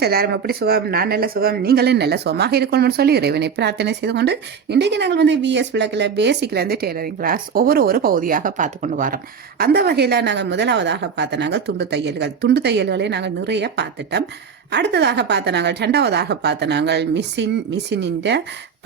Friends எல்லாரும் எப்படி சுகம் நான் நல்ல சுகம் நீங்களும் நல்ல சுகமாக இருக்கணும்னு சொல்லி இறைவனை பிரார்த்தனை செய்து கொண்டு இன்றைக்கு நாங்கள் வந்து பிஎஸ் விளக்கில் பேசிக்லேருந்து டெய்லரிங் கிளாஸ் ஒவ்வொரு ஒரு பகுதியாக பார்த்து கொண்டு வரோம். அந்த வகையில் நாங்கள் முதலாவதாக பார்த்த நாங்கள் துண்டு தையல்கள். துண்டு தையல்களை நாங்கள் நிறைய பார்த்துட்டோம். அடுத்ததாக பார்த்த நாங்கள் ரெண்டாவதாக பார்த்த நாங்கள் மிஷின் மிஷினின்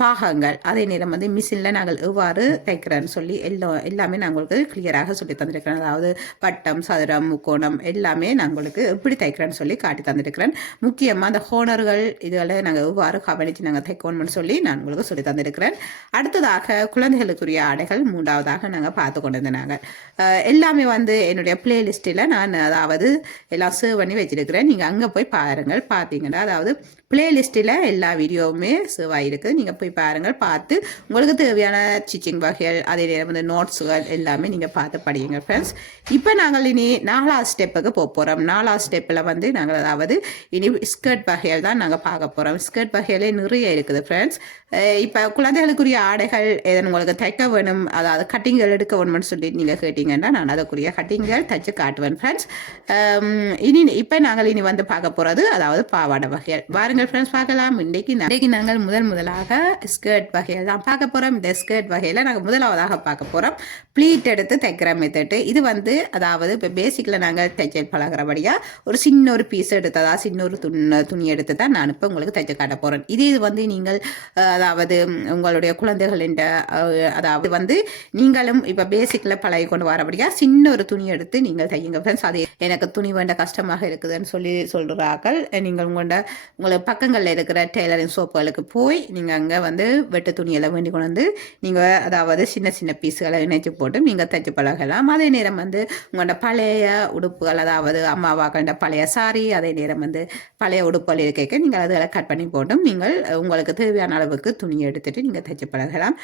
பாகங்கள். அதே நேரம் வந்து மிஷினில் நாங்கள் எவ்வாறு தைக்கிறோன்னு சொல்லி எல்லா எல்லாமே நாங்களுக்கு உங்களுக்கு கிளியராக சொல்லி தந்திருக்கிறேன் அதாவது வட்டம் சதுரம் முக்கோணம் எல்லாமே நாங்களுக்கு உங்களுக்கு எப்படி தைக்கிறேன்னு சொல்லி காட்டி தந்திருக்கிறேன் முக்கியமாக அந்த ஹோனர்கள் இதுகளை நாங்கள் எவ்வாறு கவனித்து நாங்கள் தைக்கணும்னு சொல்லி நான் உங்களுக்கு சொல்லி தந்திருக்கிறேன். அடுத்ததாக குழந்தைகளுக்குரிய ஆடைகள் மூன்றாவதாக நாங்கள் பார்த்து கொண்டு இருந்தாங்க நாங்கள் எல்லாமே வந்து என்னுடைய பிளேலிஸ்ட்டில் நான் அதாவது எல்லாம் சேவ் பண்ணி வச்சிருக்கிறேன். நீங்கள் அங்கே போய் பாருங்கள் பார்த்தீங்கன்னா அதாவது பிளேலிஸ்ட்டில் எல்லா வீடியோவுமே சேவ் ஆகிருக்கு நீங்கள் போய் பாருங்கள் பார்த்து உங்களுக்கு தேவையான ஸ்டிச்சிங் வகைகள் அதே நேரம் வந்து நோட்ஸுகள் எல்லாமே நீங்கள் பார்த்து படியுங்க ஃப்ரெண்ட்ஸ் இப்போ நாங்கள் இனி நாலாவது ஸ்டெப்புக்கு போக போகிறோம் நாலாவது ஸ்டெப்பில் வந்து நாங்கள் அதாவது இனி ஸ்கர்ட் வகைகள் தான் நாங்கள் பார்க்க போகிறோம் ஸ்கர்ட் வகைகளே நிறைய இருக்குது ஃப்ரெண்ட்ஸ் இப்போ குழந்தைகளுக்குரிய ஆடைகள் எதன் உங்களுக்கு தைக்க வேணும் அதாவது கட்டிங்கள் எடுக்க வேணும்னு சொல்லி நீங்கள் கேட்டிங்கன்னா நான் அதற்குரிய கட்டிங்கள் தைச்சு காட்டுவேன் ஃப்ரெண்ட்ஸ் இனி இப்போ நாங்கள் இனி வந்து பார்க்க போகிறது அதாவது அதாவது பாவாடை வகைகள். வாருங்கள் ஃப்ரெண்ட்ஸ் பார்க்கலாம். இன்றைக்கு இன்றைக்கு நாங்கள் முதல் முதலாக ஸ்கர்ட் வகைகள் தான் பார்க்க போகிறோம் இந்த ஸ்கர்ட் வகையில் நாங்கள் முதலாவதாக பார்க்க போகிறோம் ப்ளீட் எடுத்து தைக்கிற மெத்தட்டு இது வந்து அதாவது இப்போ பேசிக்கில் நாங்கள் தைச்சல் பழகிறபடியாக ஒரு சின்ன ஒரு பீஸ் எடுத்ததா சின்ன ஒரு துணி துணி எடுத்து தான் நான் இப்போ உங்களுக்கு தைச்சு காட்ட போகிறேன் இதே இது வந்து நீங்கள் அதாவது உங்களுடைய குழந்தைகள் அதாவது வந்து நீங்களும் இப்போ பேசிக்கில் பழகி கொண்டு வரபடியாக சின்ன ஒரு துணி எடுத்து நீங்கள் தையுங்க ஃப்ரெண்ட்ஸ் அது எனக்கு துணி வேண்ட கஷ்டமாக இருக்குதுன்னு சொல்லி சொல்கிறார்கள் நீங்கள் உங்களோட உங்களுக்கு பக்கங்களில் இருக்கிற டெய்லரிங் சோப்புகளுக்கு போய் நீங்கள் அங்கே வந்து வெட்டு துணியெல்லாம் வேண்டி கொண்டு வந்து நீங்கள் அதாவது சின்ன சின்ன பீஸுகளை இணைச்சி போட்டு நீங்கள் தைச்சு பழகலாம். அதே நேரம் வந்து உங்களோட பழைய உடுப்புகள் அதாவது அம்மாவாக்கண்ட பழைய சாரி அதே நேரம் வந்து பழைய உடுப்புகள் இருக்க நீங்கள் அதுகளை கட் பண்ணி போட்டும். நீங்கள் உங்களுக்கு தேவையான அளவுக்கு துணி எடுத்துட்டு நீங்கள் தைச்சு பழகலாம்.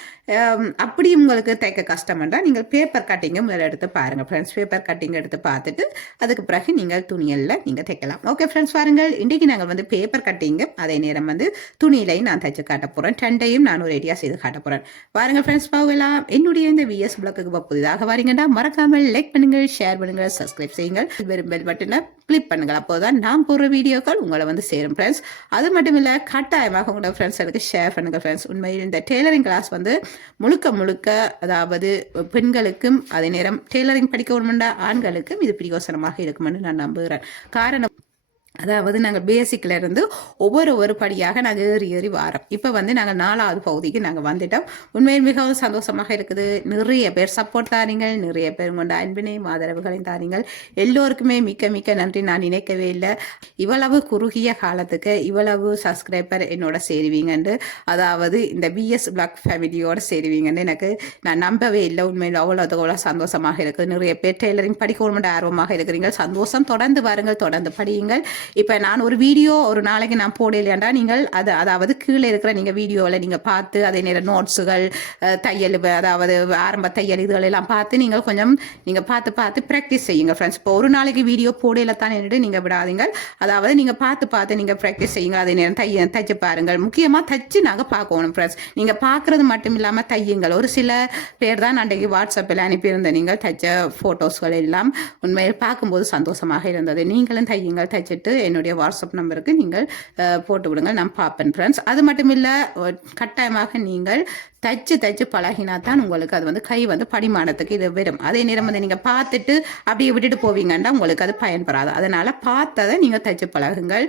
அப்படி உங்களுக்கு தைக்க கஷ்டம்ன்றால் நீங்கள் பேப்பர் கட்டிங்கை முதல்ல எடுத்து பாருங்கள் ஃப்ரெண்ட்ஸ் பேப்பர் கட்டிங் எடுத்து பார்த்துட்டு அதுக்கு பிறகு நீங்கள் துணியெல்லாம் நீங்கள் தைக்கலாம். ஓகே ஃப்ரெண்ட்ஸ் பாருங்கள் இன்றைக்கு நாங்கள் வந்து பேப்பர் கட்டிங்கு அதே நேரம் வந்து துணியிலையும் நான் தைச்சு காட்ட போகிறேன் ரெண்டையும் நான் ஒரு ரெடியாக செய்து காட்ட போகிறேன் பாருங்கள் ஃப்ரெண்ட்ஸ் பாவெல்லாம் என்னுடைய இந்த விஎஸ் பிளாக்குக்கு புதிதாக வரீங்கன்னா மறக்காமல் லைக் பண்ணுங்கள் ஷேர் பண்ணுங்கள் சப்ஸ்கிரைப் செய்யுங்கள். வெறும் பெல் பட்டனை கிளிக் பண்ணுங்கள். அப்போதான் நான் போடுற வீடியோக்கள் உங்களை வந்து சேரும் ஃப்ரெண்ட்ஸ் அது மட்டும் இல்லை கட்டாயமாக உங்களோட ஃப்ரெண்ட்ஸுக்கு ஷேர் பண்ணுங்கள் ஃப்ரெண்ட்ஸ் உண்மையில் இந்த டெய்லரிங் கிளாஸ் வந்து முழுக்க முழுக்க அதாவது பெண்களுக்கும் அதே நேரம் டெய்லரிங் படிக்க வேணுமென்ற ஆண்களுக்கும் இது பிரியோசனமாக இருக்கும்னு நான் நம்புகிறேன். காரணம் அதாவது நாங்கள் பேசிக்கில் இருந்து ஒவ்வொரு ஒரு படியாக நாங்கள் ஏறி ஏறி வாரோம். இப்போ வந்து நாங்கள் நாலாவது பகுதிக்கு நாங்கள் வந்துட்டோம். உண்மையில் மிகவும் சந்தோஷமாக இருக்குது. நிறைய பேர் சப்போர்ட் தாரீங்கள். நிறைய பேர் கொண்ட அன்பினையும் ஆதரவுகளையும் தாரீங்கள். எல்லோருக்குமே மிக்க மிக்க நன்றி. நான் நினைக்கவே இல்லை. இவ்வளவு குறுகிய காலத்துக்கு இவ்வளவு சப்ஸ்கிரைபர் என்னோட சேருவீங்கன்னு அதாவது இந்த பிஎஸ் பிளாக் ஃபேமிலியோட சேருவீங்கன்னு எனக்கு நான் நம்பவே இல்லை. உண்மையில் அவ்வளோ அவ்வளோ சந்தோஷமாக இருக்குது. நிறைய பேர் டெய்லரிங் படிக்கணும்னு ஆர்வமாக இருக்கிறீங்க சந்தோஷம் தொடர்ந்து வாருங்கள். தொடர்ந்து படியுங்கள். இப்போ நான் ஒரு வீடியோ ஒரு நாளைக்கு நான் போடலையாண்டா? நீங்கள் அது அதாவது கீழே இருக்கிற நீங்கள் வீடியோவில் நீங்கள் பார்த்து அதே நேரம் நோட்ஸுகள் தையல் அதாவது ஆரம்ப தையல் இதுகள் எல்லாம் பார்த்து நீங்கள் கொஞ்சம் நீங்கள் பார்த்து பார்த்து ப்ராக்டிஸ் செய்யுங்க ஃப்ரெண்ட்ஸ் இப்போ ஒரு நாளைக்கு வீடியோ போடையில தான் நின்று நீங்கள் விடாதீங்க. அதாவது நீங்கள் பார்த்து பார்த்து நீங்கள் ப்ராக்டிஸ் செய்யுங்க. அதே நேரம் தைய தைச்சு பாருங்கள். முக்கியமாக தச்சு நாங்கள் பார்க்கணும் ஃப்ரெண்ட்ஸ் நீங்கள் பார்க்குறது மட்டும் இல்லாமல் தையுங்கள். ஒரு சில பேர் தான் அன்றைக்கு வாட்ஸ்அப்பில் அனுப்பியிருந்த நீங்கள் தைச்ச ஃபோட்டோஸ்கள் எல்லாம் உண்மையில் பார்க்கும்போது சந்தோஷமாக இருந்தது. நீங்களும் தையுங்கள். தைச்சிட்டு என்னுடைய வாட்ஸ்அப் நம்பருக்கு நீங்கள் போட்டு விடுங்க நான் பார்ப்பேன் ஃப்ரெண்ட்ஸ் அது மட்டும் இல்லை கட்டாயமாக நீங்கள் தைச்சு தைச்சு பழகினா தான் உங்களுக்கு அது வந்து கை வந்து படிமானத்துக்கு இது வரும். அதே நேரம் வந்து நீங்கள் பார்த்துட்டு அப்படியே விட்டுட்டு போவீங்கன்னா உங்களுக்கு அது பயன்படாது அதனால் பார்த்ததை நீங்கள் தைச்சு பழகுங்கள்.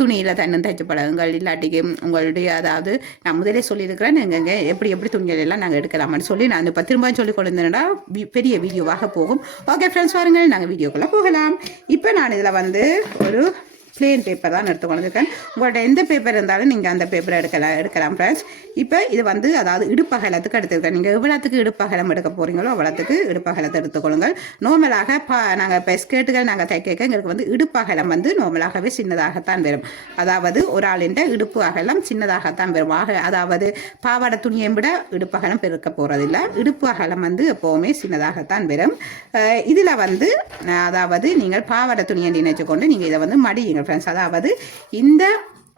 துணியில் தண்ணி தைச்சு பழகுங்கள். இல்லாட்டிக்கு உங்களுடைய அதாவது நான் முதலே சொல்லியிருக்கிறேன் எங்கெங்க எப்படி எப்படி துணிகள் எல்லாம் நாங்கள் எடுக்கலாம்னு சொல்லி நான் இப்போ திரும்ப சொல்லி கொண்டு பெரிய வீடியோவாக போகும். ஓகே ஃப்ரெண்ட்ஸ் பாருங்கள் நாங்கள் வீடியோக்குள்ளே போகலாம். இப்போ நான் இதில் வந்து ஒரு பிளேன் பேப்பர் தான் எடுத்து கொண்டிருக்கேன் உங்கள்கிட்ட எந்த பேப்பர் இருந்தாலும் நீங்கள் அந்த பேப்பரை எடுக்கலாம் எடுக்கலாம் ஃப்ரெண்ட்ஸ் இப்போ இது வந்து அதாவது இடுப்பகலத்துக்கு எடுத்துருக்கேன். நீங்கள் எவ்வளோத்துக்கு இடுப்பகலம் எடுக்க போகிறீங்களோ அவ்வளோத்துக்கு இடுப்பகலத்தை எடுத்துக்கொள்ளுங்கள். நார்மலாக பா நாங்கள் இப்போ ஸ்கேர்ட்டுகள் நாங்கள் தைக்க எங்களுக்கு வந்து இடுப்பகலம் வந்து நார்மலாகவே சின்னதாகத்தான் வரும். அதாவது ஒரு ஆளின் இடுப்பு அகலம் சின்னதாகத்தான் வரும். ஆக அதாவது பாவாடை துணியை விட இடுப்பகலம் பெருக்க போகிறதில்ல இடுப்பு அகலம் வந்து எப்போவுமே சின்னதாகத்தான் வரும். இதில் வந்து அதாவது நீங்கள் பாவாடை துணியை நினைச்சு கொண்டு நீங்கள் இதை வந்து மடியுங்கள் ஃப்ரெண்ட்ஸ் அதாவது இந்த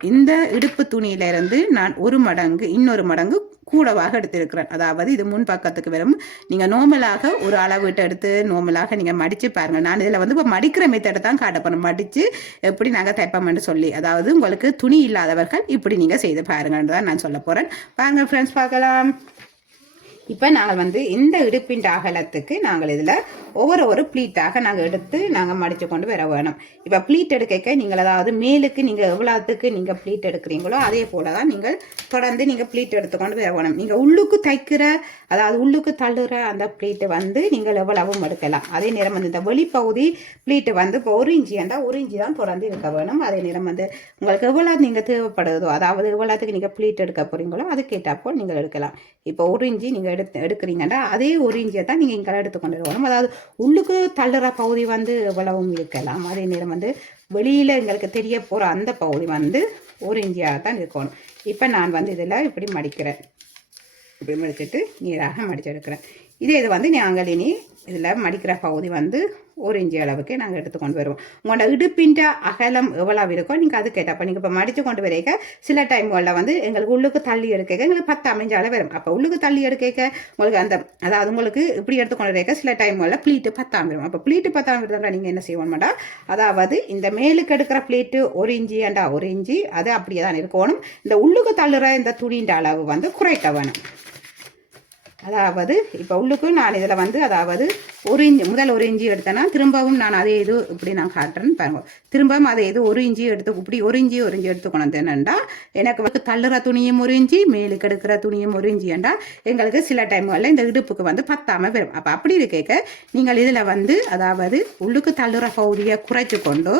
இந்த இடுப்பு துணியிலிருந்து நான் ஒரு மடங்கு இன்னொரு மடங்கு கூடவாக எடுத்திருக்கிறேன். அதாவது இது முன் பக்கத்துக்கு வரும் நீங்கள் நோமலாக ஒரு அளவுட்டு எடுத்து நோமலாக நீங்கள் மடித்து பாருங்கள் நான் இதில் வந்து இப்போ மடிக்கிற மெத்தடை தான் காட்டப்படும் மடித்து எப்படி நாங்கள் தைப்போம்னு சொல்லி. அதாவது உங்களுக்கு துணி இல்லாதவர்கள் இப்படி நீங்கள் செய்து பாருங்கன்னு தான் நான் சொல்ல போகிறேன் பாருங்கள் ஃப்ரெண்ட்ஸ் பார்க்கலாம். இப்போ நாங்கள் வந்து இந்த இடுப்பின் அகலத்துக்கு நாங்கள் இதில் ஒவ்வொரு ஒரு ப்ளீட்டாக நாங்கள் எடுத்து நாங்கள் மடித்து கொண்டு வர வேணும். இப்போ ப்ளீட் எடுக்க நீங்கள் அதாவது மேலுக்கு நீங்கள் எவ்வளோத்துக்கு நீங்கள் ப்ளீட் எடுக்கிறீங்களோ அதே போல தான் நீங்கள் தொடர்ந்து நீங்கள் ப்ளீட் எடுத்துக்கொண்டு வர வேணும். நீங்கள் உள்ளுக்கு தைக்கிற அதாவது உள்ளுக்கு தள்ளுற அந்த ப்ளீட்டு வந்து நீங்கள் எவ்வளவும் எடுக்கலாம். அதே நேரம் வந்து இந்த வெளிப்பகுதி ப்ளீட்டு வந்து இப்போ ஒரு இஞ்சி இருந்தால் ஒரு இஞ்சி தான் தொடர்ந்து இருக்க வேணும். அதே நேரம் வந்து உங்களுக்கு எவ்வளோ நீங்கள் தேவைப்படுதோ அதாவது எவ்வளோத்துக்கு நீங்கள் ப்ளீட் எடுக்க போகிறீங்களோ அதுக்கேற்றப்போ நீங்கள் எடுக்கலாம். இப்போ ஒரு இஞ்சி நீங்கள் எடுத்து எடுக்கிறீங்கன்னா அதே ஒரு இஞ்சியை தான் நீங்கள் இங்கே எடுத்துக்கொண்டு வரணும். அதாவது உள்ளுக்கு தள்ளுற பகுதி வந்து எவ்வளவும் இருக்கலாம் அதே நேரம் வந்து வெளியில் எங்களுக்கு தெரிய போகிற அந்த பகுதி வந்து ஒரு இஞ்சியாக தான் இருக்கணும். இப்போ நான் வந்து இதில் இப்படி மடிக்கிறேன். இப்படி மடிச்சுட்டு நீராக மடிச்செடுக்கிறேன் இதே இது வந்து நாங்கள் இனி இதில் மடிக்கிற பகுதி வந்து ஒரு இஞ்சி அளவுக்கு நாங்கள் எடுத்துக்கொண்டு வருவோம். உங்களோட இடுப்பின்ற அகலம் எவ்வளவு இருக்கோ நீங்கள் அது கேட்டப்போ நீங்கள் இப்போ மடித்து கொண்டு வரைக்க சில டைம்களில் வந்து எங்களுக்கு உள்ளுக்கு தள்ளி எடுக்க எங்களுக்கு பத்து அமைஞ்ச அளவு வரும். அப்போ உள்ளுக்கு தள்ளி எடுக்க உங்களுக்கு அந்த அதாவது உங்களுக்கு இப்படி எடுத்துக்கொண்டு வரைக்க சில டைம்களில் ப்ளீட்டு பத்தாம் வரும். அப்போ ப்ளீட்டு பத்தாம் இருந்தால் நீங்கள் என்ன செய்வோம்டா அதாவது இந்த மேலுக்கு எடுக்கிற ப்ளீட்டு ஒரு இஞ்சி அண்டா ஒரு இஞ்சி அது அப்படியே தான் இருக்கணும். இந்த உள்ளுக்கு தள்ளுற இந்த துணின்ற அளவு வந்து குறைக்க வேணும். அதாவது இப்போ உள்ளுக்கு நான் இதில் வந்து அதாவது ஒரு இஞ்சி முதல் ஒரு இஞ்சி எடுத்தேன்னா திரும்பவும் நான் அதே இது இப்படி நான் காட்டுறேன்னு பாருங்க. திரும்பவும் அதை இது ஒரு இஞ்சி எடுத்து இப்படி ஒரு இஞ்சி ஒரு இஞ்சி எடுத்துக்கணும். என்னண்டா? எனக்கு வந்து தள்ளுற துணியும் ஒரு இஞ்சி மேலுக்கு எடுக்கிற துணியும் ஒரு இஞ்சியண்டா எங்களுக்கு சில டைம்களில் இந்த இடுப்புக்கு வந்து பத்தாமல் வரும். அப்போ அப்படி இருக்க நீங்கள் இதில் வந்து அதாவது உள்ளுக்கு தள்ளுற பகுதியை குறைச்சி கொண்டு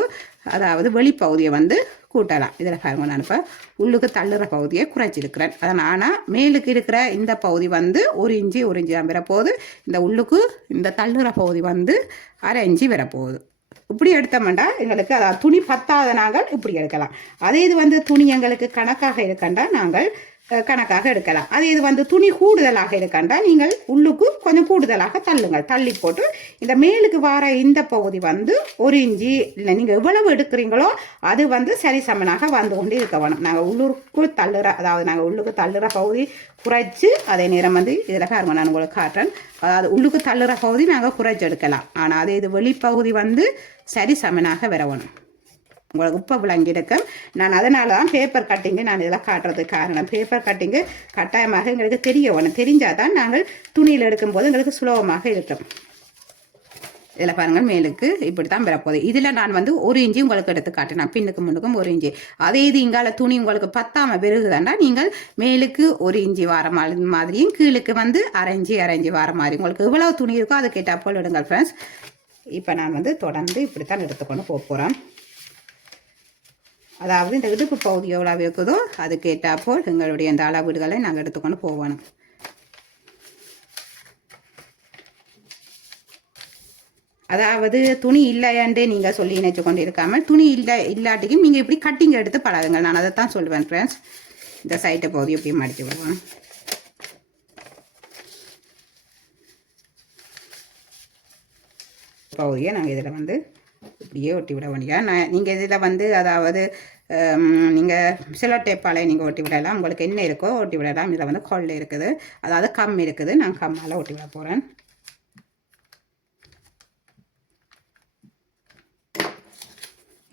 அதாவது வெளிப்பகுதியை வந்து கூட்டலாம். இதில் பாருங்க நான் இப்போ உள்ளுக்கு தள்ளுற பகுதியை குறைச்சிருக்கிறேன். அதான் ஆனால் மேலுக்கு இருக்கிற இந்த பகுதி வந்து ஒரு இஞ்சி ஒரு இஞ்சி தான் வரப்போகுது இந்த உள்ளுக்கு இந்த தள்ளுற பகுதி வந்து அரை இஞ்சி வரப்போகுது இப்படி எடுத்தோம்னா எங்களுக்கு அதாவது துணி பத்தாத நாங்கள் இப்படி எடுக்கலாம். அதே இது வந்து துணி எங்களுக்கு கணக்காக இருக்கண்டா நாங்கள் கணக்காக எடுக்கலாம். அது இது வந்து துணி கூடுதலாக இருக்கண்டா நீங்கள் உள்ளுக்கு கொஞ்சம் கூடுதலாக தள்ளுங்கள். தள்ளி போட்டு இந்த மேலுக்கு வர இந்த பகுதி வந்து ஒரு இஞ்சி இல்லை நீங்கள் எவ்வளவு எடுக்கிறீங்களோ அது வந்து சரி சமனாக வந்து கொண்டு இருக்க வேணும். நாங்கள் உள்ளூருக்கு தள்ளுற அதாவது நாங்கள் உள்ளுக்கு தள்ளுற பகுதி குறைச்சி அதே நேரம் வந்து இதில் பாருங்க நான் உங்களுக்கு காட்டுறேன். அதாவது உள்ளுக்கு தள்ளுற பகுதி நாங்கள் குறைச்சி எடுக்கலாம். ஆனால் அதே இது வெளிப்பகுதி வந்து சரி சமனாக வரணும் உங்களுக்கு உப்பை விளங்கியிருக்க. நான் அதனால தான் பேப்பர் கட்டிங்கு நான் இதெல்லாம் காட்டுறதுக்கு காரணம். பேப்பர் கட்டிங்கு கட்டாயமாக எங்களுக்கு தெரிய வேணும். தெரிஞ்சால் தான் நாங்கள் துணியில் எடுக்கும்போது எங்களுக்கு சுலபமாக இருக்கும். இதில் பாருங்கள் மேலுக்கு இப்படி தான் பெறப்போகுது இதில் நான் வந்து ஒரு இஞ்சி உங்களுக்கு எடுத்து காட்டினேன் பின்னுக்கு முன்னுக்கும் ஒரு இஞ்சி அதே இது இங்கால துணி உங்களுக்கு பத்தாமல் பெருகுதாண்டா நீங்கள் மேலுக்கு ஒரு இஞ்சி வார மாதிரியும் கீழுக்கு வந்து அரைஞ்சி அரைஞ்சி அரை வார மாதிரி உங்களுக்கு எவ்வளவு துணி இருக்கோ அதை கேட்டால் போல் எடுங்கள் ஃப்ரெண்ட்ஸ் இப்போ நான் வந்து தொடர்ந்து இப்படி தான் எடுத்துக்கொண்டு போக போகிறேன் அதாவது இந்த இடுப்பு பகுதி எவ்வளோ இருக்குதோ அதுக்கு போல் எங்களுடைய இந்த அளவீடுகளை நாங்கள் எடுத்துக்கொண்டு போகணும். அதாவது துணி இல்லையாண்டே நீங்கள் சொல்லி நினைச்சு கொண்டு இருக்காமல் துணி இல்லை இல்லாட்டிக்கும் நீங்கள் இப்படி கட்டிங் எடுத்து பழகுங்க நான் அதை தான் சொல்லுவேன் ஃப்ரெண்ட்ஸ் இந்த சைட்டை பகுதி எப்படி மடித்து விடுவேன் பகுதியை நாங்கள் இதில் வந்து இப்படியே ஒட்டி விட வேண்டிய நான் நீங்கள் இதில் வந்து அதாவது நீங்கள் சில டேப்பாலே நீங்கள் ஒட்டி விடலாம். உங்களுக்கு என்ன இருக்கோ ஒட்டி விடலாம். இதில் வந்து கொள்ளை இருக்குது. அதாவது கம் இருக்குது. நான் கம்மால் ஒட்டி விட போகிறேன்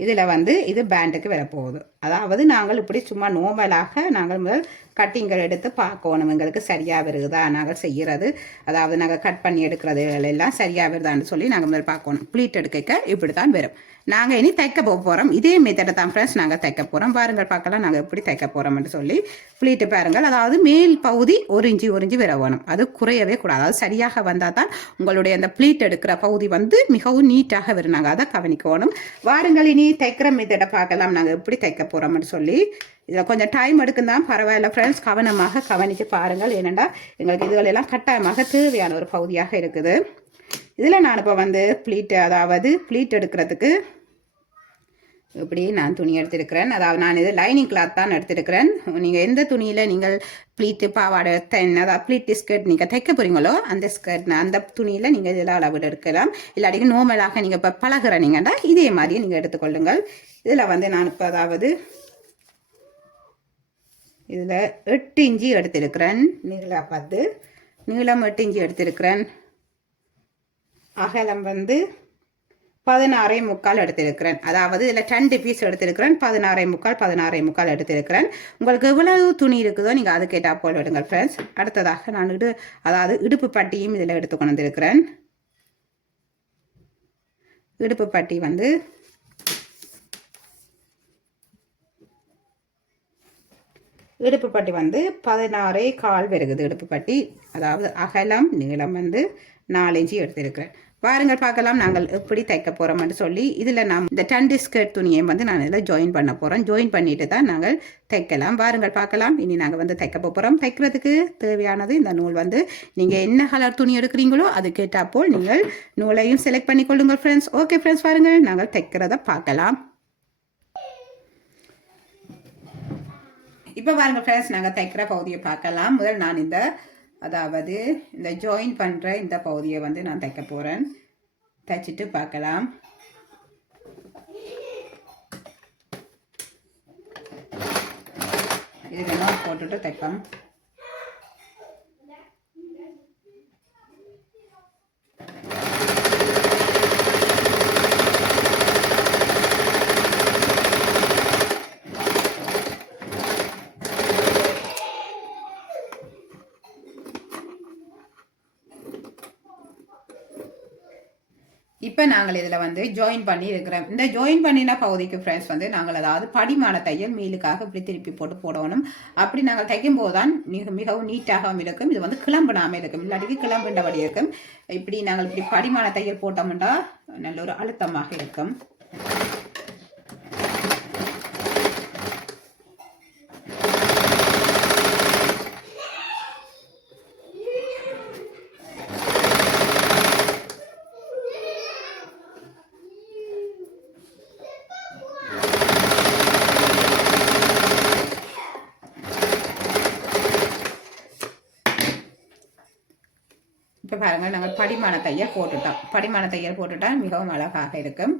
இதில் வந்து இது பேண்டுக்கு வரப்போகுது. அதாவது நாங்கள் இப்படி சும்மா நோமலாக நாங்கள் முதல் கட்டிங்கள் எடுத்து பார்க்கணும். எங்களுக்கு சரியாக வருகுதா நாங்கள் செய்கிறது அதாவது நாங்கள் கட் பண்ணி எடுக்கிறது எல்லாம் சரியாக வருதான்னு சொல்லி நாங்கள் முதல் பார்க்கணும். ப்ளீட் எடுக்க இப்படி தான் வரும். நாங்கள் இனி தைக்க போக போகிறோம் இதே மெத்தடை தான் ஃப்ரெண்ட்ஸ் நாங்கள் தைக்க போகிறோம் பாருங்கள் பார்க்கலாம் நாங்கள் எப்படி தைக்க போகிறோம்னு சொல்லி ப்ளீட்டு பாருங்கள். அதாவது மேல் பகுதி ஒரு இஞ்சி ஒரு இஞ்சி விரவணும் அது குறையவே கூடாது. அதாவது சரியாக வந்தால் தான் உங்களுடைய அந்த ப்ளீட் எடுக்கிற பகுதி வந்து மிகவும் நீட்டாக வரும். நாங்கள் அதை கவனிக்கணும். வாருங்கள் இனி தைக்கிற மெத்தடை பார்க்கலாம். நாங்கள் எப்படி தைக்க போகிறோம்னு சொல்லி. இதில் கொஞ்சம் டைம் எடுக்குந்தான் பரவாயில்ல ஃப்ரெண்ட்ஸ் கவனமாக கவனித்து பாருங்கள். ஏனெண்டா எங்களுக்கு இதுகளெல்லாம் கட்டாயமாக தேவையான ஒரு பகுதியாக இருக்குது. இதில் நான் இப்போ வந்து ப்ளீட் அதாவது ப்ளீட் எடுக்கிறதுக்கு இப்படி நான் துணி எடுத்திருக்கிறேன். அதாவது நான் இது லைனிங் கிளாத் தான் எடுத்திருக்கிறேன். நீங்கள் எந்த துணியில் நீங்கள் ப்ளீட்டு பாவாடை தென் அதாவது ப்ளீட் ஸ்கர்ட் நீங்கள் தைக்க போகிறீங்களோ அந்த ஸ்கர்ட் அந்த துணியில் நீங்கள் இதில் அளவு எடுக்கலாம். இல்லாட்டிக்கு நோமலாக நீங்கள் இப்போ பழகிற நீங்கள்டா இதே மாதிரியே நீங்கள் எடுத்துக்கொள்ளுங்கள் இதில் வந்து நான் இப்போ அதாவது இதில் எட்டு இஞ்சி எடுத்திருக்கிறேன். நீளம் பார்த்து நீளம் எட்டு இஞ்சி எடுத்திருக்கிறேன். அகலம் வந்து பதினாறை முக்கால் எடுத்திருக்கிறேன். அதாவது இதில் ரெண்டு பீஸ் எடுத்திருக்கிறேன். பதினாறை முக்கால் பதினாறை முக்கால் எடுத்திருக்கிறேன். உங்களுக்கு எவ்வளவு துணி இருக்குதோ நீங்கள் அது கேட்டால் போல் விடுங்கள் ஃப்ரெண்ட்ஸ் அடுத்ததாக நான் இடு அதாவது இடுப்பு பட்டியும் இதில் எடுத்து கொண்டு வந்திருக்கிறேன் இடுப்பு பட்டி வந்து இடுப்பு பட்டி வந்து பதினாறே கால் வருகுது இடுப்பு பட்டி. அதாவது அகலம் நீளம் வந்து நாலஞ்சு எடுத்திருக்கிறேன். வாருங்கள் பார்க்கலாம். நாங்கள் எப்படி தைக்க போகிறோம்னு சொல்லி இதில் நான் இந்த டண்டு ஸ்கர்ட் துணியை வந்து நான் இதில் ஜாயின் பண்ண போகிறோம் ஜாயின் பண்ணிட்டு தான் நாங்கள் தைக்கலாம். வாருங்கள் பார்க்கலாம். இனி நாங்கள் வந்து தைக்க போகிறோம் தைக்கிறதுக்கு தேவையானது இந்த நூல் வந்து நீங்கள் என்ன கலர் துணி எடுக்கிறீங்களோ அது கேட்டாப்போல் நீங்கள் நூலையும் செலக்ட் பண்ணிக்கொள்ளுங்கள் ஃப்ரெண்ட்ஸ் ஓகே ஃப்ரெண்ட்ஸ் பாருங்கள் நாங்கள் தைக்கிறத பார்க்கலாம். இப்போ வாருங்கள் ஃப்ரெண்ட்ஸ் நாங்கள் தைக்கிற பகுதியை பார்க்கலாம். முதல் நான் இந்த அதாவது இந்த ஜாயின் பண்ணுற இந்த பகுதியை வந்து நான் தைக்க போகிறேன் தைச்சிட்டு பார்க்கலாம். இது வேணும் போட்டுட்டு தைப்போம். இப்போ நாங்கள் இதில் வந்து ஜாயின் பண்ணி இருக்கிறோம் இந்த ஜாயின் பண்ணின பகுதிக்கு ஃப்ரெண்ட்ஸ் வந்து நாங்கள் அதாவது படிமான தையல் மீலுக்காக இப்படி திருப்பி போட்டு போடணும். அப்படி நாங்கள் தைக்கும் போது தான் மிக மிகவும் நீட்டாகவும் இருக்கும். இது வந்து கிளம்புனாமல் இருக்கும். இல்லாட்டி கிளம்புண்டபடி இருக்கும். இப்படி நாங்கள் இப்படி படிமான தையல் போட்டோம்னா நல்ல ஒரு அழுத்தமாக இருக்கும் இப்போ பாருங்கள் நாங்கள் படிமான தையல் போட்டுட்டோம். படிமான தையல் போட்டுட்டால் மிகவும் அழகாக இருக்கும்.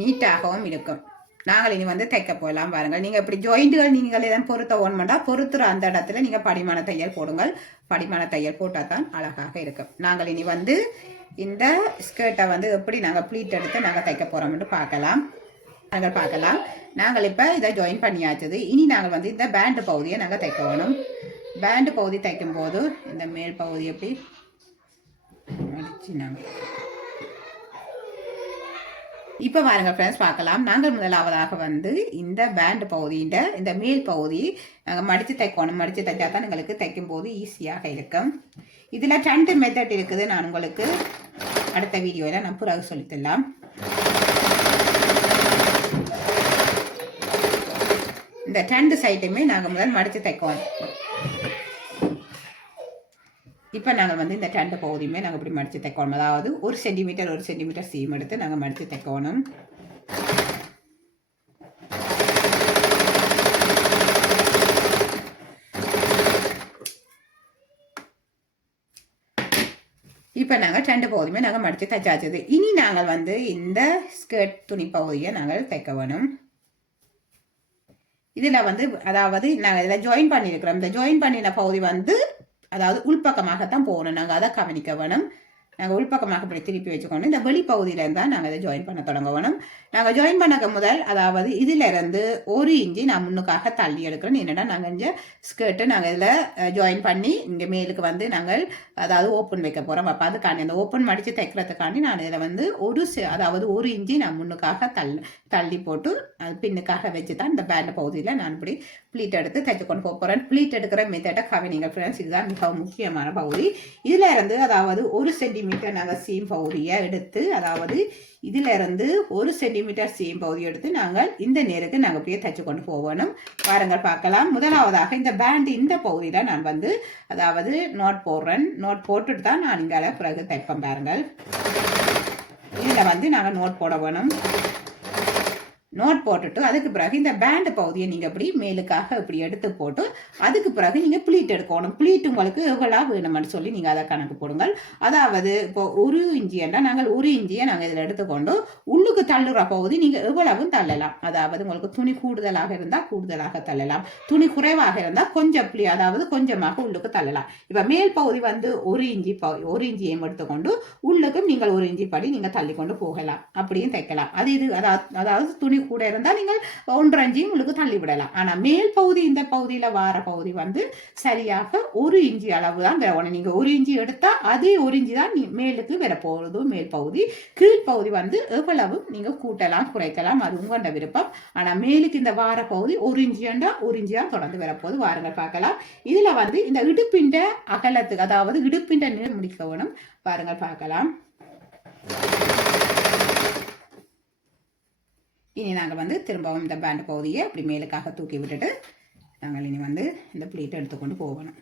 நீட்டாகவும் இருக்கும். நாங்கள் இனி வந்து தைக்க போகலாம் பாருங்கள். நீங்கள் இப்படி ஜாயிண்ட்டுகள் நீங்கள் எதாவது பொருத்த ஓன் பண்ணால் பொறுத்துற அந்த இடத்துல நீங்கள் படிமான தையல் போடுங்கள். படிமான தையல் போட்டால் தான் அழகாக இருக்கும். நாங்கள் இனி வந்து இந்த ஸ்கர்ட்டை வந்து எப்படி நாங்கள் ப்ளீட் எடுத்து நாங்கள் தைக்க போகிறோம்னு பார்க்கலாம். நாங்கள் பார்க்கலாம். நாங்கள் இப்போ இதை ஜாயின் பண்ணியாச்சது இனி நாங்கள் வந்து இந்த பேண்டு பகுதியை நாங்கள் தைக்க வேணும். பேண்டு பகுதி தைக்கும்போது இந்த மேல் பகுதி எப்படி மடிச்சினாங்க இப்போ பாருங்க ஃப்ரெண்ட்ஸ் பார்க்கலாம். நாங்கள் முதலாவதாக வந்து இந்த பேண்ட் பகுதியிட இந்த மேல் பகுதி நாங்கள் மடித்து தைக்கணும். மடித்து தைச்சா தான் எங்களுக்கு தைக்கும் போது ஈஸியாக இருக்கும். இதில் ரெண்டு மெத்தட் இருக்குது. நான் உங்களுக்கு அடுத்த வீடியோவில் நான் பிறகு சொல்லித்தரலாம். இந்த ரெண்டு சைட்டுமே நாங்கள் முதல் மடித்து தைக்கணும். இப்போ நாங்கள் வந்து இந்த ரெண்டு பகுதியுமே நாங்கள் இப்படி மடித்து தைக்கணும். அதாவது ஒரு சென்டிமீட்டர் ஒரு சென்டிமீட்டர் சீம் எடுத்து நாங்கள் மடித்து தைக்கணும். இப்போ நாங்கள் ரெண்டு பகுதியுமே நாங்கள் மடித்து தைச்சாச்சது இனி நாங்கள் வந்து இந்த ஸ்கர்ட் துணி பகுதியை நாங்கள் தைக்க வேணும் இதில் வந்து அதாவது நாங்கள் இதில் ஜாயின் பண்ணியிருக்கிறோம். இந்த ஜாயின் பண்ணின பகுதி வந்து அதாவது உள்பக்கமாகத்தான் போகணும். நாங்கள் அதை கவனிக்க வேணும். நாங்கள் உள்பக்கமாக இப்படி திருப்பி வச்சுக்கணும். இந்த வெளிப்பகுதியில இருந்தால் நாங்கள் இதை ஜாயின் பண்ண தொடங்கணும். நாங்கள் ஜாயின் பண்ணக்க முதல் அதாவது இதிலிருந்து ஒரு இஞ்சி நான் முன்னுக்காக தள்ளி எடுக்கிறேன். என்னென்னா நாங்கள் இங்கே ஸ்கர்ட்டு நாங்கள் இதில் ஜாயின் பண்ணி இங்கே மேலுக்கு வந்து நாங்கள் அதாவது ஓப்பன் வைக்க போகிறோம் அப்போ அதுக்காண்டி அந்த ஓப்பன் மடித்து தைக்கிறதுக்காண்டி நான் இதில் வந்து ஒரு அதாவது ஒரு இஞ்சி நான் முன்னுக்காக தள்ளி தள்ளி போட்டு அது பின்னுக்காக வச்சு தான் இந்த பேண்ட் பகுதியில் நான் இப்படி ப்ளீட் எடுத்து தைச்சு கொண்டு போக போகிறேன் ப்ளீட் எடுக்கிற மெத்தடை கவனிங்க ஃப்ரெண்ட்ஸ் இதுதான் மிகவும் முக்கியமான பகுதி. இதில் இருந்து அதாவது ஒரு சென்டிமீட்டர் நாங்கள் சீம் பகுதியை எடுத்து அதாவது இதிலிருந்து ஒரு சென்டிமீட்டர் சீம் பகுதி எடுத்து நாங்கள் இந்த நேருக்கு நாங்கள் போய் தைச்சு கொண்டு போகணும். பாருங்கள் பார்க்கலாம். முதலாவதாக இந்த பேண்ட் இந்த பகுதியில் நான் வந்து அதாவது நோட் போடுறேன். நோட் போட்டுட்டு தான் நான் இங்கே பிறகு தைப்பேன் பாருங்கள். இதில் வந்து நாங்கள் நோட் போட வேணும். நோட் போட்டுட்டு அதுக்கு பிறகு இந்த பேண்ட் பகுதியை நீங்கள் இப்படி மேலுக்காக இப்படி எடுத்து போட்டு அதுக்கு பிறகு நீங்கள் ப்ளீட் எடுக்கணும். ப்ளீட் உங்களுக்கு எவ்வளோ வேணும்னு சொல்லி நீங்கள் அதை கணக்கு போடுங்கள். அதாவது இப்போ ஒரு இஞ்சியன்னா நாங்கள் ஒரு இஞ்சியை நாங்கள் இதில் எடுத்துக்கொண்டு உள்ளுக்கு தள்ளுற பகுதி நீங்கள் எவ்வளவும் தள்ளலாம். அதாவது உங்களுக்கு துணி கூடுதலாக இருந்தால் கூடுதலாக தள்ளலாம். துணி குறைவாக இருந்தால் கொஞ்சம் புளி அதாவது கொஞ்சமாக உள்ளுக்கு தள்ளலாம். இப்போ மேல் பகுதி வந்து ஒரு இஞ்சி பகு ஒரு இஞ்சியையும் எடுத்துக்கொண்டு உள்ளுக்கும் நீங்கள் ஒரு இஞ்சி படி நீங்கள் தள்ளி கொண்டு போகலாம். அப்படியும் தைக்கலாம். அது இது அதாவது அதாவது துணி கூட இருந்தால் நீங்கள் ஒன்று இஞ்சியும் உங்களுக்கு தள்ளி விடலாம் ஆனால் மேல் பகுதி இந்த பகுதியில் வார பகுதி வந்து சரியாக ஒரு இஞ்சி அளவு தான் வரணும் நீங்கள் ஒரு இஞ்சி எடுத்தால் அதே ஒரு இஞ்சி தான் நீ மேலுக்கு வர மேல் பகுதி. கீழ்ப்பகுதி வந்து எவ்வளவு நீங்கள் கூட்டலாம் குறைக்கலாம் அது உங்களோட விருப்பம். ஆனால் மேலுக்கு இந்த வார பகுதி ஒரு இஞ்சியாண்டா ஒரு இஞ்சி தான் தொடர்ந்து வரப்போகுது வாருங்கள் பார்க்கலாம். இதில் வந்து இந்த இடுப்பின்ற அகலத்துக்கு அதாவது இடுப்பின்ற நீர் முடிக்க வேணும். பாருங்கள் பார்க்கலாம். இனி நாங்கள் வந்து திரும்பவும் இந்த பேண்ட் பகுதியை அப்படி மேலுக்காக தூக்கி விட்டுட்டு நாங்கள் இனி வந்து இந்த ப்ளீட்டை எடுத்துக்கொண்டு போகணும்.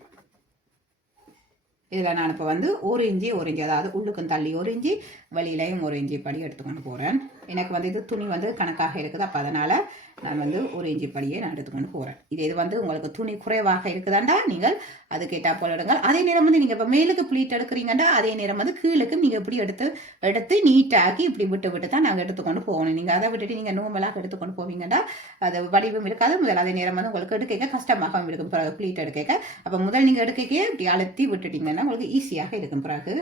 இதில் நான் இப்போ வந்து ஒரு இஞ்சி ஒரு இஞ்சி அதாவது உள்ளுக்கும் தள்ளி ஒரு இஞ்சி வெளியிலையும் ஒரு இஞ்சி படி எடுத்துக்கொண்டு போகிறேன் எனக்கு வந்து இது துணி வந்து கணக்காக இருக்குது. அப்போ அதனால் நான் வந்து ஒரு இஞ்சி படியை நான் எடுத்துக்கொண்டு போகிறேன் இது இது வந்து உங்களுக்கு துணி குறைவாக இருக்குதாண்டா? நீங்கள் அது கேட்டால் போல எடுங்கள். அதே நேரம் வந்து நீங்கள் இப்போ மேலுக்கு ப்ளீட் எடுக்கிறீங்கண்டா? அதே நேரம் வந்து கீழுக்கு நீங்கள் இப்படி எடுத்து எடுத்து நீட்டாக்கி இப்படி விட்டு விட்டு தான் நாங்கள் எடுத்துக்கொண்டு போகணும். நீங்கள் அதை விட்டுட்டு நீங்கள் நோம்பலாக எடுத்துக்கொண்டு போவீங்கண்டா? அது வடிவம் இருக்காது. முதல் அதே நேரம் வந்து உங்களுக்கு எடுக்க கஷ்டமாகவும் இருக்கும். பிறகு ப்ளீட் எடுக்க அப்போ முதல் நீங்கள் எடுக்க இப்படி அழுத்தி விட்டுட்டீங்கன்னா உங்களுக்கு ஈஸியாக இருக்கும் பிறகு.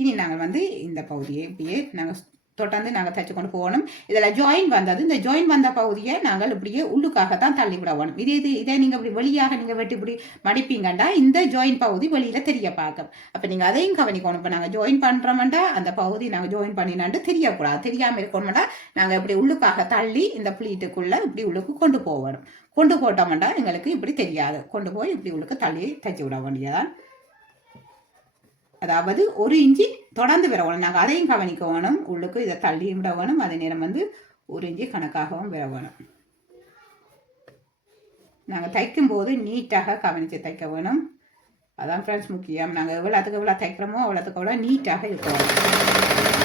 இனி நாங்கள் வந்து இந்த பகுதியை இப்படியே நாங்கள் தொடர்ந்து நாங்கள் தைச்சு கொண்டு போகணும். இதில் ஜாயின் வந்தது. இந்த ஜாயின் வந்த பகுதியை நாங்கள் இப்படியே உள்ளுக்காக தான் தள்ளி விட வேணும் இது இது இதை நீங்கள் இப்படி வெளியாக நீங்கள் வெட்டி இப்படி மடிப்பீங்கண்டா இந்த ஜாயின் பகுதி வெளியில் தெரிய பார்க்கும். அப்போ நீங்கள் அதையும் கவனிக்கணும். இப்போ நாங்கள் ஜாயின் பண்ணுறோம்டா அந்த பகுதி நாங்கள் ஜாயின் பண்ணினாண்டு தெரியக்கூடாது. தெரியாமல் இருக்கணும்டா நாங்கள் இப்படி உள்ளுக்காக தள்ளி இந்த ப்ளீட்டுக்குள்ளே இப்படி உள்ளுக்கு கொண்டு போகணும். கொண்டு போட்டோம்டா எங்களுக்கு இப்படி தெரியாது. கொண்டு போய் இப்படி உள்ளுக்கு தள்ளி தைச்சி விட வேண்டியதான் அதாவது ஒரு இஞ்சி தொடர்ந்து விட வேணும் நாங்கள் அதையும் கவனிக்க வேணும் உள்ளுக்கு இதை தள்ளியும் விட வேணும் அதே நேரம் வந்து ஒரு இஞ்சி கணக்காகவும் விட வேணும் நாங்கள் தைக்கும் போது நீட்டாக கவனித்து தைக்க வேணும். அதான் ஃப்ரெண்ட்ஸ் முக்கியம். நாங்கள் எவ்வளோத்துக்கு எவ்வளோ தைக்கிறோமோ அவ்வளோத்துக்கு எவ்வளோ நீட்டாக இருக்க வேணும்.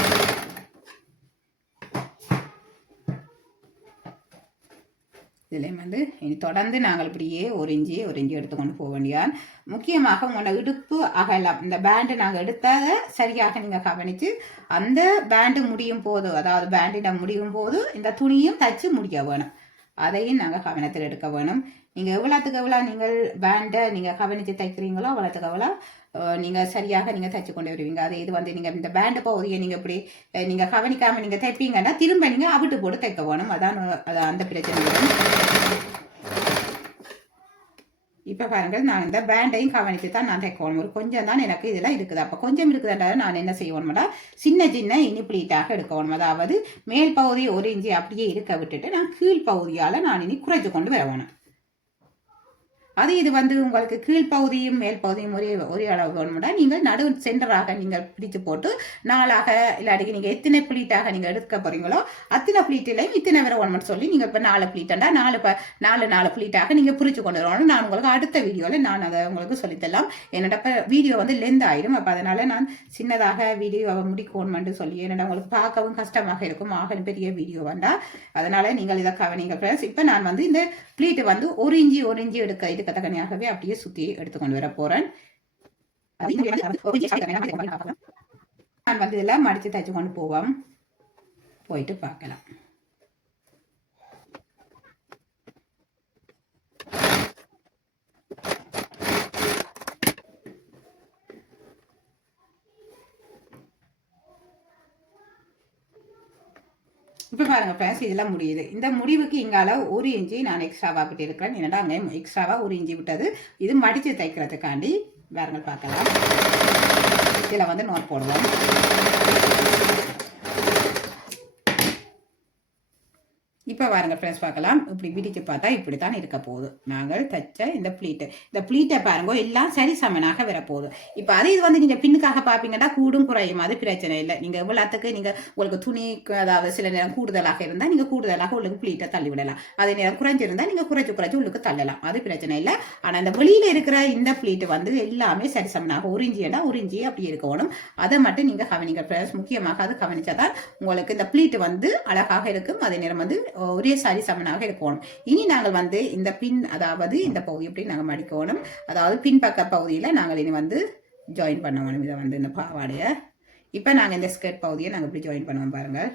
இதுலேயும் வந்து இனி தொடர்ந்து நாங்கள் இப்படியே ஒரு இஞ்சி ஒரு இஞ்சி எடுத்துக்கொண்டு போக வேண்டியான் முக்கியமாக உங்களோட இடுப்பு அகலம் இந்த பேண்டு நாங்கள் எடுத்ததை சரியாக நீங்கள் கவனித்து அந்த பேண்டு முடியும் போது அதாவது பேண்டிடம் முடியும் போது இந்த துணியும் தச்சு முடிக்க வேணும். அதையும் நாங்கள் கவனத்தில் எடுக்க வேணும். நீங்கள் எவ்வளோத்துக்கு எவ்வளோ நீங்கள் பேண்டை நீங்கள் கவனித்து தைக்கிறீங்களோ அவ்வளோத்துக்கு எவ்வளோ நீங்கள் சரியாக நீங்கள் தைச்சு கொண்டு வருவீங்க. அது இது வந்து நீங்கள் இந்த பேண்டு பகுதியை நீங்கள் இப்படி நீங்கள் கவனிக்காமல் நீங்கள் தைப்பீங்கன்னா திரும்ப நீங்கள் அவிட்டு போட்டு தைக்க வேணும். அதான் அது அந்த பிரச்சனை இப்போ பாருங்கள் நான் இந்த பேண்டையும் கவனித்து தான் நான் தைக்கணும். ஒரு கொஞ்சம் தான் எனக்கு இதெல்லாம் இருக்குது. அப்போ கொஞ்சம் இருக்குதுன்றது நான் என்ன செய்யணும்னா சின்ன சின்ன இனிப்ளீட்டாக எடுக்கணும். அதாவது மேல் பகுதி ஒரு இஞ்சி அப்படியே இருக்க விட்டுட்டு நான் கீழ் பகுதியால் நான் இனி குறைஞ்சு கொண்டு வரவேணும் அது இது வந்து உங்களுக்கு கீழ்ப்பகுதியும் மேல் பகுதியும் ஒரே ஒரே அளவு வேணும்னா நீங்கள் நடு சென்டராக நீங்கள் பிடித்து போட்டு நாளாக இல்லாட்டிக்கு நீங்கள் எத்தனை பிளீட்டாக நீங்கள் எடுக்க போகிறீங்களோ அத்தனை பிளீட்டிலையும் இத்தனை வேறு ஒன்று சொல்லி நீங்கள் இப்போ நாலு பிளீட்டாண்டா நாலு ப நாலு நாலு பிளீட்டாக நீங்கள் பிரித்து கொண்டு வரணும். நான் உங்களுக்கு அடுத்த வீடியோவில் நான் அதை உங்களுக்கு சொல்லித்தரலாம். என்னோட இப்போ வீடியோ வந்து லெந்த் ஆயிடும். அப்போ அதனால் நான் சின்னதாக வீடியோவை முடிக்கணுமென்று சொல்லி என்னடா உங்களுக்கு பார்க்கவும் கஷ்டமாக இருக்கும். ஆக பெரிய வீடியோ வேண்டாம். அதனால் நீங்கள் இதை கவனிங்க ஃப்ரெண்ட்ஸ் இப்போ நான் வந்து இந்த பிளீட்டு வந்து ஒரு இஞ்சி ஒரு இஞ்சி எடுக்க இதுக்கத்தக்கனியாகவே அப்படியே சுத்தி எடுத்துக்கொண்டு வர போறேன். நான் வந்து இதில் தைச்சு கொண்டு போவோம். போயிட்டு பார்க்கலாம். இப்போ பாருங்கள் ஃப்ரெண்ட்ஸ் இதெல்லாம் முடியுது. இந்த முடிவுக்கு இங்கால ஒரு இஞ்சி நான் எக்ஸ்ட்ராவாக விட்டு இருக்கிறேன் என்னடா அங்கே எக்ஸ்ட்ராவாக ஒரு இஞ்சி விட்டது? இது மடித்து தைக்கிறதுக்காண்டி. வேறுங்க பார்க்கலாம். இதில் வந்து நோட் போடுவோம். இப்போ பாருங்கள் ஃப்ரெண்ட்ஸ் பார்க்கலாம். இப்படி பிடிச்சு பார்த்தா இப்படி தான் இருக்க போகுது. நாங்கள் தைச்ச இந்த ப்ளீட்டு இந்த ப்ளீட்டை பாருங்க எல்லாம் சரி சமனாக வரப்போகுது. இப்போ அதே இது வந்து நீங்கள் பின்னுக்காக பார்ப்பீங்கன்னா கூடும் குறையும். அது பிரச்சனை இல்லை. நீங்கள் எவ்வளோத்துக்கு நீங்கள் உங்களுக்கு துணி அதாவது சில நேரம் கூடுதலாக இருந்தால் நீங்கள் கூடுதலாக உங்களுக்கு ப்ளீட்டை தள்ளி விடலாம் அதே நேரம் குறைஞ்சிருந்தால் நீங்கள் குறைச்சி குறைச்சி உங்களுக்கு தள்ளலாம். அது பிரச்சனை இல்லை. ஆனால் இந்த வெளியில் இருக்கிற இந்த ப்ளீட்டு வந்து எல்லாமே சரி சமனாக உறிஞ்சியடா உறிஞ்சி அப்படி இருக்கணும். அதை மட்டும் நீங்கள் கவனிங்க ஃப்ரெண்ட்ஸ் முக்கியமாக அது கவனிச்சாதான் உங்களுக்கு இந்த ப்ளீட்டு வந்து அழகாக இருக்கும். அதே நேரம் வந்து ஒரே சாரி சமனாக இருக்கணும் இனி நாங்கள் வந்து இந்த பின் அதாவது இந்த பகுதி எப்படி நாங்கள் மடிக்கணும். அதாவது பின்பக்க பகுதியில் நாங்கள் இனி வந்து ஜாயின் பண்ணணும். இதை வந்து இந்த பாவாடையை. இப்போ நாங்கள் இந்த ஸ்கர்ட் பகுதியை நாங்கள் இப்படி ஜாயின் பண்ணுவோம் பாருங்கள்.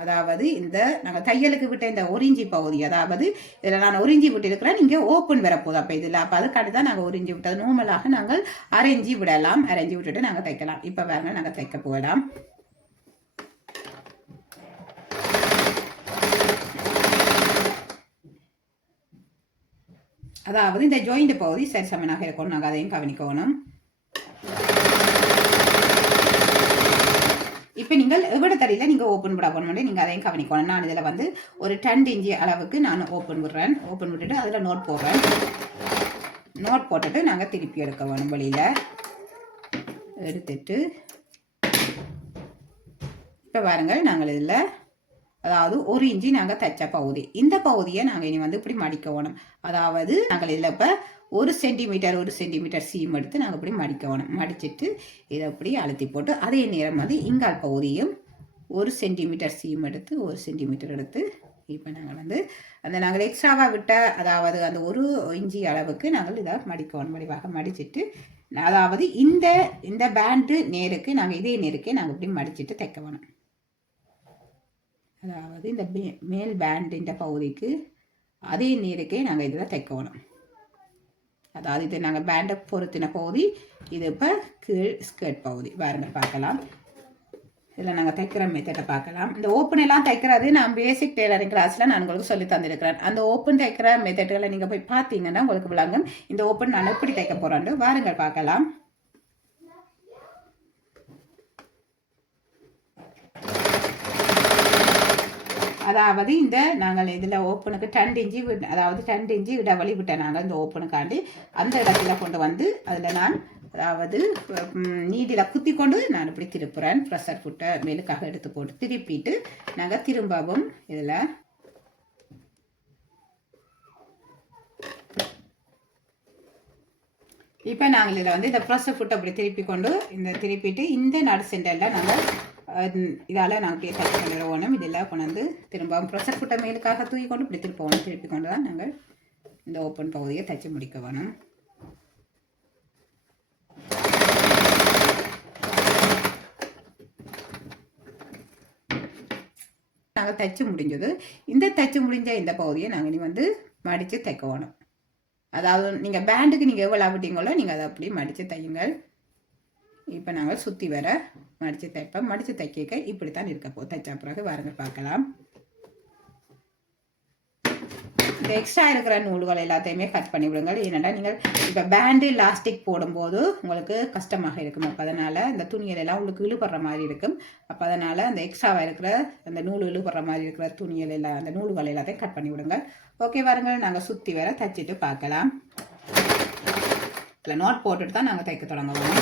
அதாவது இந்த நாங்கள் தையலுக்கு விட்ட இந்த ஒரிஞ்சி பகுதி அதாவது இதில் நான் ஒரிஞ்சி விட்டு நீங்கள் ஓப்பன் வரப்போகுது. அப்போ இதில் அப்போ அதுக்காண்டி தான் நாங்கள் ஒரிஞ்சி விட்டது. நார்மலாக நாங்கள் அரைஞ்சி விடலாம். அரைஞ்சி விட்டுட்டு நாங்கள் தைக்கலாம். இப்போ வேறு நாங்கள் தைக்க போகலாம். அதாவது இந்த ஜாயிண்ட் பகுதி சரிசமனாக இருக்கணும் நாங்கள் அதையும் கவனிக்கணும். இப்போ நீங்கள் எவ்வளோ தடியில் நீங்கள் ஓப்பன் விட போகணும் நீங்கள் அதையும் கவனிக்கணும். நான் இதில் வந்து ஒரு டென் இன்ச்சி அளவுக்கு நான் ஓப்பன் விடுறேன். ஓப்பன் விட்டுட்டு அதில் நோட் போடுறேன். நோட் போட்டுட்டு நாங்கள் திருப்பி எடுக்க வேணும் வெளியில். எடுத்துட்டு இப்போ பாருங்கள் நாங்கள் இதில் அதாவது ஒரு இன்ச்சு நாங்கள் தைச்ச பகுதி. இந்த பகுதியை நாங்கள் இனி வந்து இப்படி மடிக்கணும். அதாவது நாங்கள் இதில் இப்போ ஒரு சென்டிமீட்டர் ஒரு சென்டிமீட்டர் சீம் எடுத்து நாங்கள் இப்படி மடிக்கணும். மடிச்சிட்டு இதை அப்படி அழுத்தி போட்டு அதே நேரம் வந்து இங்கால் பகுதியும் ஒரு சென்டிமீட்டர் சீம் எடுத்து ஒரு சென்டிமீட்டர் எடுத்து இப்போ நாங்கள் வந்து அந்த நாங்கள் எக்ஸ்ட்ராவாக விட்ட அதாவது அந்த ஒரு இஞ்சி அளவுக்கு நாங்கள் இதை மடிக்கணும். மடிவாக மடிச்சிட்டு அதாவது இந்த இந்த பேண்டு நேருக்கு நாங்கள் இதே நேருக்கே நாங்கள் இப்படி மடிச்சிட்டு தைக்க வேணும். அதாவது இந்த மேல் பேண்டின் பகுதிக்கு அதே நீருக்கே நாங்கள் இதில் தைக்கணும். அதாவது இது நாங்கள் பேண்டை பொருத்தின பகுதி இது இப்போ கீழ் ஸ்கர்ட் பகுதி. பாருங்கள் பார்க்கலாம். இதில் நாங்கள் தைக்கிற மெத்தடை பார்க்கலாம். இந்த ஓப்பன் எல்லாம் தைக்கிறது நான் பேசிக் டெய்லரிங் கிளாஸில் நான் உங்களுக்கு சொல்லி தந்திருக்கிறேன். அந்த ஓப்பன் தைக்கிற மெத்தட்களை நீங்கள் போய் பார்த்தீங்கன்னா உங்களுக்கு விளங்கும். இந்த ஓப்பன் நான் எப்படி தைக்க போகிறேன்னு வாருங்கள் பார்க்கலாம். அதாவது இந்த நாங்கள் இதில் ஓப்பனுக்கு டென் இஞ்சி அதாவது டென் இஞ்சி இடைவெளி விட்டேன் நாங்கள் இந்த ஓப்பனுக்காண்டி அந்த இடத்துல கொண்டு வந்து அதில் நான் அதாவது நீதியில் குத்தி கொண்டு நான் இப்படி திருப்புறேன். ப்ரெஷர் ஃபுட்டை மேலுக்காக எடுத்து போட்டு திருப்பிட்டு நாங்கள் திரும்பவும் இதில் இப்போ நாங்கள் இதில் வந்து இந்த ப்ரெஷர் ஃபுட்டை அப்படி திருப்பி கொண்டு இந்த திருப்பிட்டு இந்த நடு சென்டரில் நாங்கள் இதால் நாங்கள் அப்படியே கட் பண்ணிடுவோம் இதெல்லாம் கொண்டாந்து திரும்ப ப்ரெஷர் ஃபுட்டை மேலுக்காக தூக்கி கொண்டு இப்படி திருப்பணும் திருப்பி கொண்டு தான் நாங்கள் இந்த ஓப்பன் பகுதியை தைச்சி முடிக்க வேணும் நாங்கள் தைச்சி முடிஞ்சது. இந்த தச்சு முடிஞ்ச இந்த பகுதியை நாங்கள் இனி வந்து மடித்து தைக்க வேணும் அதாவது நீங்கள் பேண்டுக்கு நீங்கள் எவ்வளோ விட்டீங்களோ நீங்கள் அதை அப்படி மடித்து தையுங்கள். இப்போ நாங்கள் சுற்றி வர மடித்து தைப்போம் மடித்து தைக்க இப்படித்தான் இருக்க போ தைச்சா பிறகு வாருங்க பார்க்கலாம். இந்த எக்ஸ்ட்ரா இருக்கிற நூல்கள் எல்லாத்தையுமே கட் பண்ணி விடுங்கள். ஏன்னா நீங்கள் இப்போ பேண்டு லாஸ்டிக் போடும்போது உங்களுக்கு கஷ்டமாக இருக்கும். அப்போ அதனால் இந்த துணிகள் எல்லாம் உங்களுக்கு இழுபடுற மாதிரி இருக்கும். அப்போ அதனால் அந்த எக்ஸ்ட்ராவாக இருக்கிற அந்த நூல் இழுபடுற மாதிரி இருக்கிற துணிகள் எல்லாம் அந்த நூல்கள் எல்லாத்தையும் கட் பண்ணி விடுங்க ஓகே வாருங்கள். நாங்கள் சுற்றி வர தைச்சிட்டு பார்க்கலாம். இல்லை நோட் போட்டுட்டு தான் நாங்கள் தைக்க தொடங்குவோம்.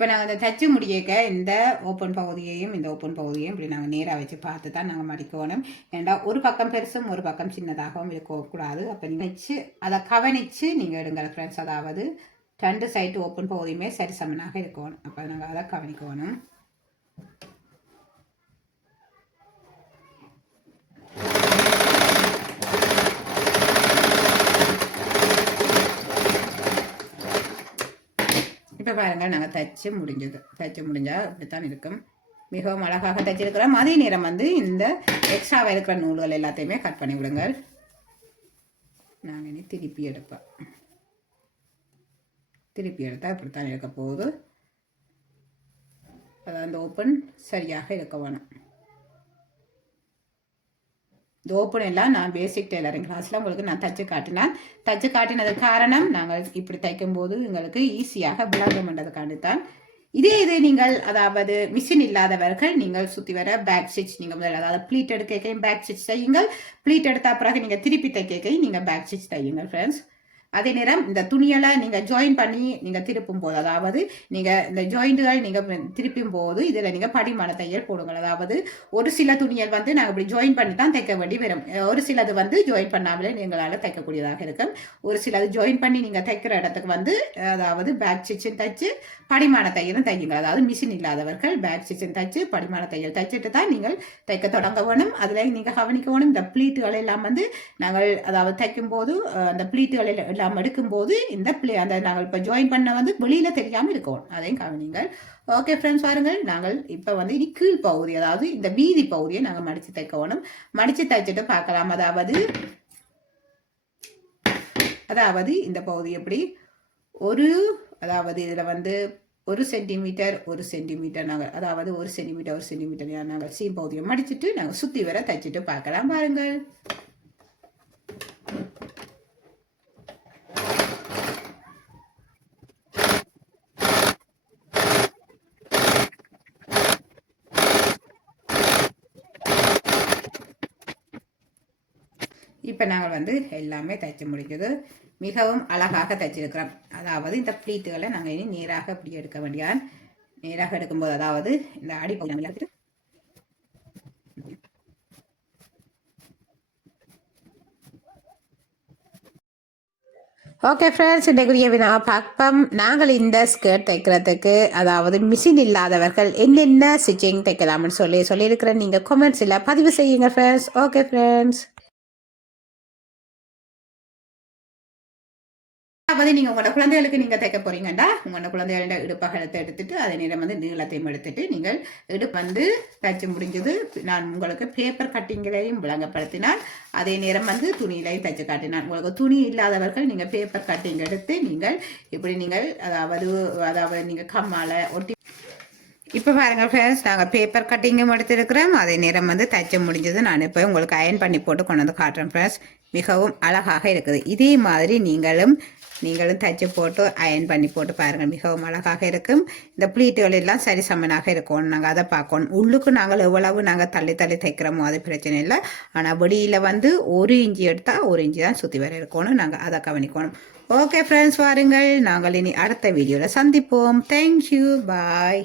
இப்போ நாங்கள் இந்த தச்சு முடியக்க இந்த ஓப்பன் பகுதியையும் இந்த ஓப்பன் பகுதியையும் இப்படி நாங்கள் நேராக வச்சு பார்த்து தான் நாங்கள் மடிக்கணும். ஏண்டா ஒரு பக்கம் பெருசும் ஒரு பக்கம் சின்னதாகவும் இருக்கக்கூடாது. அப்போ நீங்கள் வச்சு அதை கவனித்து நீங்கள் எடுங்கள் ஃப்ரெண்ட்ஸ் அதாவது ரெண்டு சைட்டு ஓப்பன் பகுதியுமே சரி சமனாக இருக்கணும். அப்போ நாங்கள் அதை கவனிக்கணும். பாருங்கள் நாங்கள் தைச்சு முடிஞ்சது. தைச்சு முடிஞ்சால் இப்படித்தான் இருக்கும். மிகவும் அழகாக தைச்சிருக்கிறோம் அதே நேரம் வந்து இந்த எக்ஸ்ட்ராவாக இருக்கிற நூல்கள் எல்லாத்தையுமே கட் பண்ணி விடுங்கள். நாங்கள் இனி திருப்பி எடுப்பேன் திருப்பி எடுத்தால் இப்படித்தான் இருக்க போகுது. அதாவது அந்த ஓப்பன் சரியாக இருக்க வேணும். இந்த ஓப்பன் எல்லாம் நான் பேசிக் டெய்லரிங் கிளாஸில் உங்களுக்கு நான் தச்சு காட்டினேன். தச்சு காட்டினது காரணம் நாங்கள் இப்படி தைக்கும்போது எங்களுக்கு ஈஸியாக விளங்க பண்ணுறதுக்காண்டி தான் இதே இது நீங்கள் அதாவது மிஷின் இல்லாதவர்கள் நீங்கள் சுற்றி வர பேக் ஸ்டிச் நீங்கள் முதல் அதாவது ப்ளீட் எடுக்கையும் பேக் ஸ்டிச் தையுங்கள் ப்ளீட் எடுத்த பிறகு நீங்கள் திருப்பி தைக்கையும் நீங்கள் பேக் ஸ்டிச் தையுங்கள் ஃப்ரெண்ட்ஸ் அதே நேரம் இந்த துணியெல்லாம் நீங்கள் ஜாயின் பண்ணி நீங்கள் திருப்பும் போது அதாவது நீங்கள் இந்த ஜாயிண்ட்டுகள் நீங்கள் திருப்பும் போது இதில் நீங்கள் படிமான தையல் போடுங்கள். அதாவது ஒரு சில துணியல் வந்து நாங்கள் இப்படி ஜாயின் பண்ணி தான் தைக்க வேண்டி வரும். ஒரு சிலது வந்து ஜாயின் பண்ணாமலே நீங்களால் தைக்கக்கூடியதாக இருக்கும். ஒரு சிலது ஜாயின் பண்ணி நீங்கள் தைக்கிற இடத்துக்கு வந்து அதாவது பேக் ஸ்டிச்சும் தைச்சு படிமான தையலும் தையுங்க அதாவது மிஷின் இல்லாதவர்கள் பேக் ஸ்டிச்சும் தைச்சு படிமான தையல் தைச்சிட்டு தான் நீங்கள் தைக்க தொடங்க வேணும். அதில் நீங்கள் கவனிக்க வேணும் இந்த ப்ளீட்டுகள் எல்லாம் வந்து நாங்கள் அதாவது தைக்கும் போது அந்த ப்ளீட்டுகள் எல்லாம் எடுக்கும்போது இந்த பிள்ளை அந்த நாங்கள் இப்போ ஜாயின் பண்ண வந்து வெளியில் தெரியாமல் இருக்கோம். அதையும் கவனிங்கள் ஓகே ஃப்ரெண்ட்ஸ் பாருங்கள். நாங்கள் இப்போ வந்து இனி கீழ் பகுதி அதாவது இந்த வீதி பகுதியை நாங்கள் மடித்து தைக்கணும் மடித்து தைச்சிட்டு பார்க்கலாம். அதாவது அதாவது இந்த பகுதி எப்படி? ஒரு அதாவது இதில் வந்து ஒரு சென்டிமீட்டர் ஒரு சென்டிமீட்டர் நாங்கள் அதாவது ஒரு சென்டிமீட்டர் ஒரு சென்டிமீட்டர் நாங்கள் சீம் பகுதியை மடிச்சுட்டு நாங்கள் சுற்றி வர தைச்சிட்டு பார்க்கலாம். பாருங்கள். இப்போ நாங்கள் வந்து எல்லாமே தைச்சு முடிஞ்சது. மிகவும் அழகாக தைச்சிருக்கிறோம். அதாவது இந்த ப்ளீத்துகளை நாங்கள் இனி நேராக இப்படி எடுக்க வேண்டியான் நேராக எடுக்கும்போது அதாவது இந்த அடிப்பகுதி ஓகே ஃப்ரெண்ட்ஸ் இன்றைக்குரிய வினா பார்ப்போம். நாங்கள் இந்த ஸ்கர்ட் தைக்கிறதுக்கு அதாவது மிஷின் இல்லாதவர்கள் என்னென்ன ஸ்டிச்சிங் தைக்கலாம்னு சொல்லி சொல்லியிருக்கிறேன். நீங்கள் கமெண்ட்ஸில் பதிவு செய்யுங்க ஃப்ரெண்ட்ஸ் ஓகே ஃப்ரெண்ட்ஸ் அதாவது நீங்கள் உங்களோட குழந்தைகளுக்கு நீங்கள் தைக்க போகிறீங்கன்னா உங்களோட குழந்தைகளோட இடுப்பகலத்தை எடுத்துட்டு அதே நேரம் வந்து நீளத்தையும் எடுத்துட்டு நீங்கள் இடுப்பு வந்து தைச்சு முடிஞ்சது. நான் உங்களுக்கு பேப்பர் கட்டிங்களையும் விளங்கப்படுத்தினால் அதே நேரம் வந்து துணியிலையும் தைச்சு காட்டினான் உங்களுக்கு துணி இல்லாதவர்கள் நீங்கள் பேப்பர் கட்டிங் எடுத்து நீங்கள் இப்படி நீங்கள் அதாவது அதாவது நீங்கள் கம்மால ஒட்டி இப்போ பாருங்க ஃப்ரெண்ட்ஸ் நாங்கள் பேப்பர் கட்டிங்கும் எடுத்துருக்கிறோம். அதே நேரம் வந்து தைச்ச முடிஞ்சது. நான் இப்போ உங்களுக்கு அயன் பண்ணி போட்டு கொண்டு வந்து காட்டுறேன் ஃப்ரெண்ட்ஸ் மிகவும் அழகாக இருக்குது. இதே மாதிரி நீங்களும் நீங்களும் தைச்சி போட்டு அயன் பண்ணி போட்டு பாருங்கள் மிகவும் அழகாக இருக்கும். இந்த ப்ளீட்டுகள் எல்லாம் சரி சமனாக இருக்கும். நாங்கள் அதை பார்க்கணும். உள்ளுக்கு நாங்கள் எவ்வளவு நாங்கள் தள்ளி தள்ளி தைக்கிறோமோ அது பிரச்சனை இல்லை. ஆனால் வெளியில் வந்து ஒரு இஞ்சி எடுத்தால் ஒரு இஞ்சி தான் சுற்றி வர இருக்கணும் நாங்கள் அதை கவனிக்கணும். ஓகே ஃப்ரெண்ட்ஸ் வாருங்கள். நாங்கள் இனி அடுத்த வீடியோவில் சந்திப்போம். Thank you bye